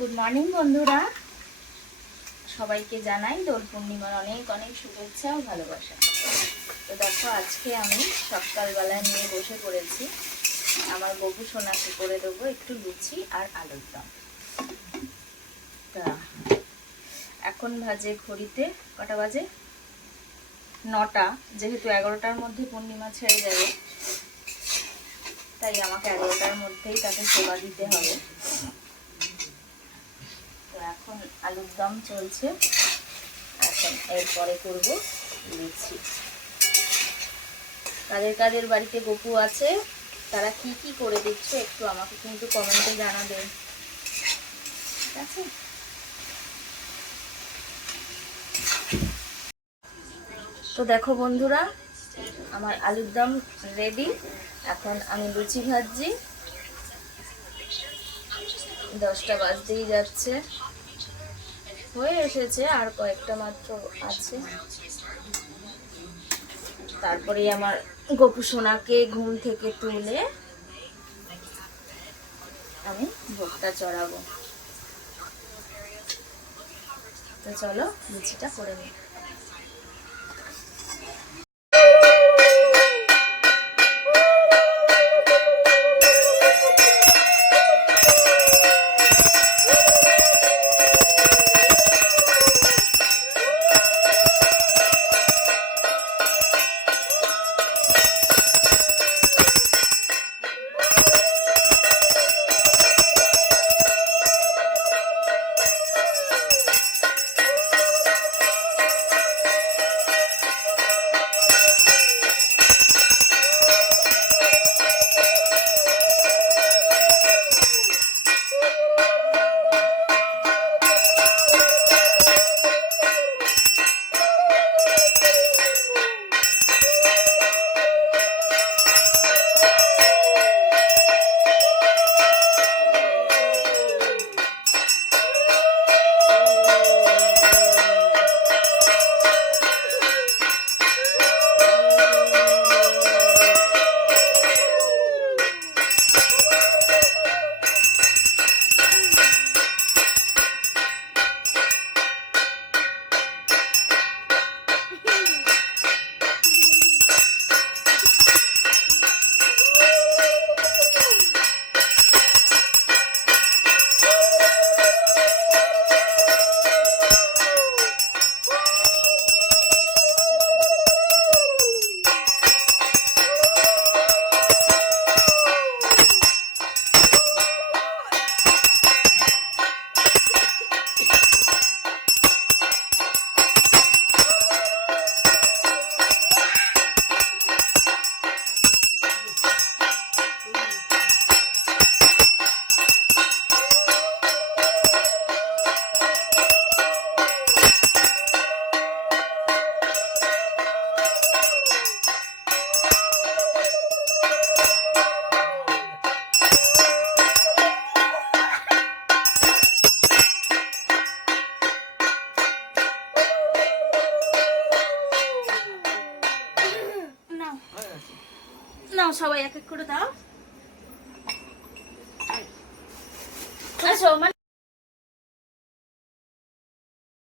Good morning বন্ধুরা। সবাইকে জানাই দোল পূর্ণিমার অনেক অনেক শুভেচ্ছা ও ভালোবাসা। তো দেখো, আজকে আমি সকালবেলা নিয়ে বসে পড়েছি। আমার ববু সোনাকে করে দেবো একটু লুচি আর আলুর দম। তা, এখন ভাজে ঘড়িতে কটা বাজে? নটা, যেহেতু এগারোটার মধ্যে পূর্ণিমা ছেড়ে যাবে। তাই আমাকে এগারোটার মধ্যেই তাকে সেবা দিতে হবে। এখন আলুর দম চলছে। এখন এরপরে করব লুচি। কাদের কাদের বাড়িতে গপু আছে, তারা কি কি করে দিচ্ছে একটু আমাকে কিন্তু কমেন্টে জানাবে। ঠিক আছে? তো দেখো বন্ধুরা, আমার আলুর দম রেডি এখন আমি লুচি ভাজছি। দশটা বাজতেই যাচ্ছে। হয়ে এসেছে, আর কয়েকটা মাত্র আছে। তারপরে আমার গপু সোনাকে ঘুম থেকে তুলে আমি ভোগটা চড়াবো। তো চলো, লুচিটা করে নিই। নাও সবাই এক এক করে দাও। আচ্ছা মানে